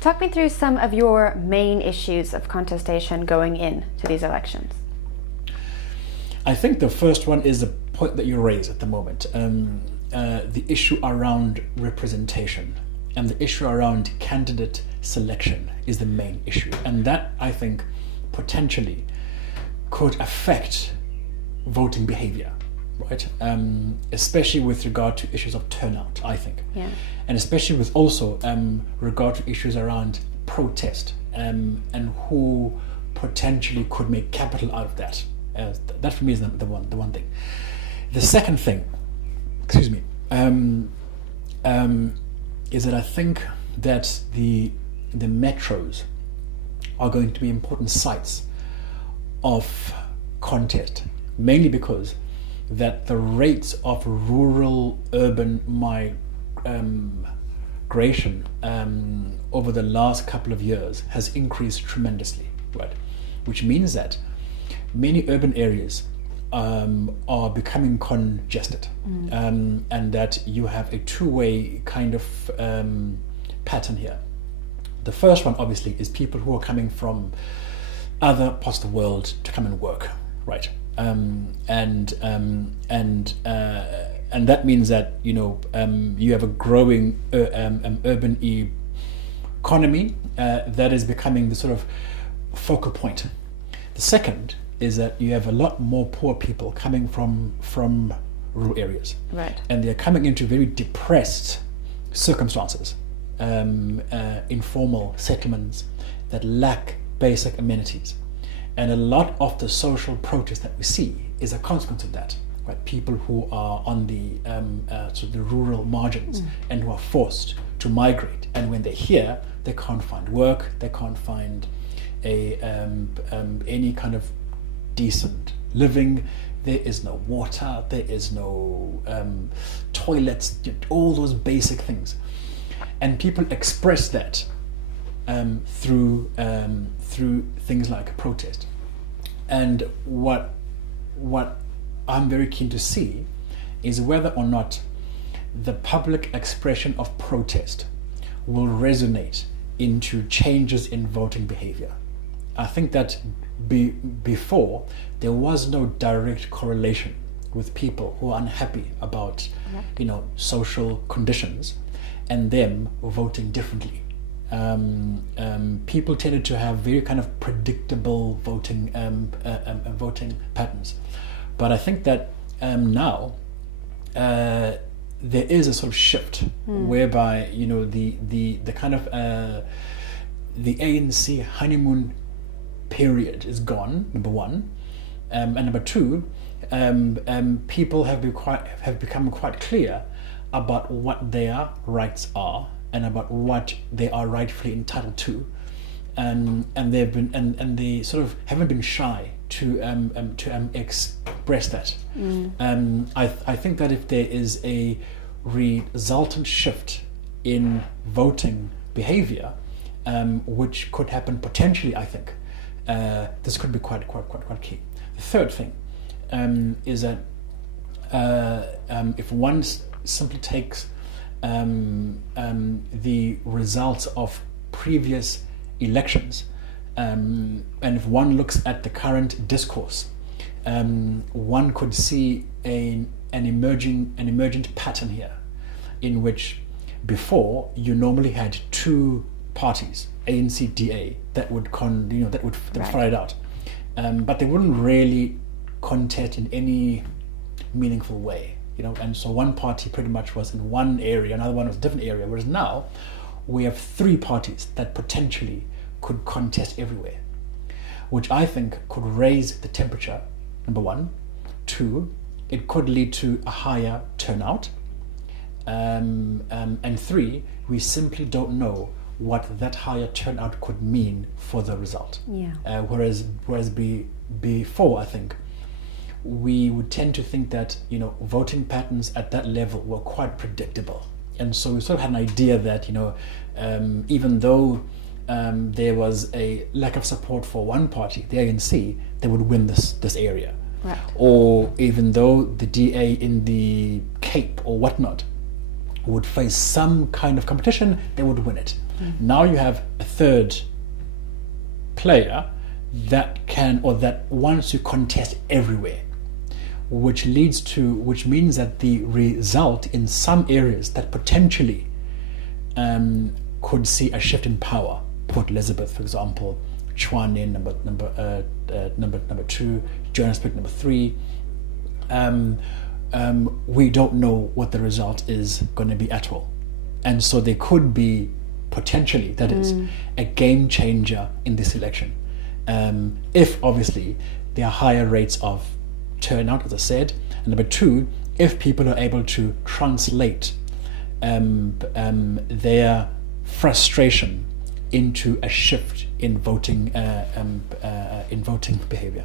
Talk me through some of your main issues of contestation going into these elections. I think the first one is the point that you raise at the moment, the issue around representation and the issue around candidate selection is the main issue, and that, I think, potentially could affect voting behavior, right? Especially with regard to issues of turnout, I think. Yeah. And especially with also regard to issues around protest and who potentially could make capital out of that. That for me is the one thing. The second thing, excuse me, is that I think that the metros are going to be important sites of contest, mainly because that the rates of rural-urban migration over the last couple of years has increased tremendously, right? Which means that many urban areas are becoming congested, and that you have a two-way kind of pattern here. The first one, obviously, is people who are coming from other parts of the world to come and work, right? And that means that you have a growing urban economy that is becoming the sort of focal point. The second is that you have a lot more poor people coming from rural areas, right? And they're coming into very depressed circumstances, informal settlements that lack basic amenities, and a lot of the social protest that we see is a consequence of that, right? People who are on the sort of the rural margins and who are forced to migrate, and when they're here, they can't find work, they can't find any kind of decent living. There is no water, there is no toilets, all those basic things, and people express that through things like a protest. And what I'm very keen to see is whether or not the public expression of protest will resonate into changes in voting behavior. I think that before there was no direct correlation with people who are unhappy about social conditions and them voting differently. People tended to have very kind of predictable voting patterns, but I think that now there is a sort of shift whereby the kind of the ANC honeymoon period is gone, number one, and number two, people have become quite clear about what their rights are and about what they are rightfully entitled to, and they've been and they sort of haven't been shy to express that. I think that if there is a resultant shift in voting behavior, which could happen potentially, I think this could be quite key. The third thing is that if one simply takes the results of previous elections, and if one looks at the current discourse, one could see an emergent pattern here, in which before you normally had two parties, ANC, DA, that would fight it out, but they wouldn't really contest in any meaningful way. And so one party pretty much was in one area, another one was a different area, whereas now we have three parties that potentially could contest everywhere, which I think could raise the temperature, number one. Two, it could lead to a higher turnout, and three, we simply don't know what that higher turnout could mean for the result. Whereas before, I think we would tend to think that voting patterns at that level were quite predictable, and so we sort of had an idea that even though there was a lack of support for one party, the ANC, they would win this area, right? Or even though the DA in the Cape or whatnot would face some kind of competition, they would win it. Now you have a third player that can, or that wants to contest everywhere, which means that the result in some areas that potentially could see a shift in power, Port Elizabeth, for example, Tshwane number 2, Johannesburg number 3. We don't know what the result is going to be at all, and so there could be potentially, that is, a game changer in this election. If obviously there are higher rates of turnout, as I said, and number 2, if people are able to translate their frustration into a shift in voting behavior.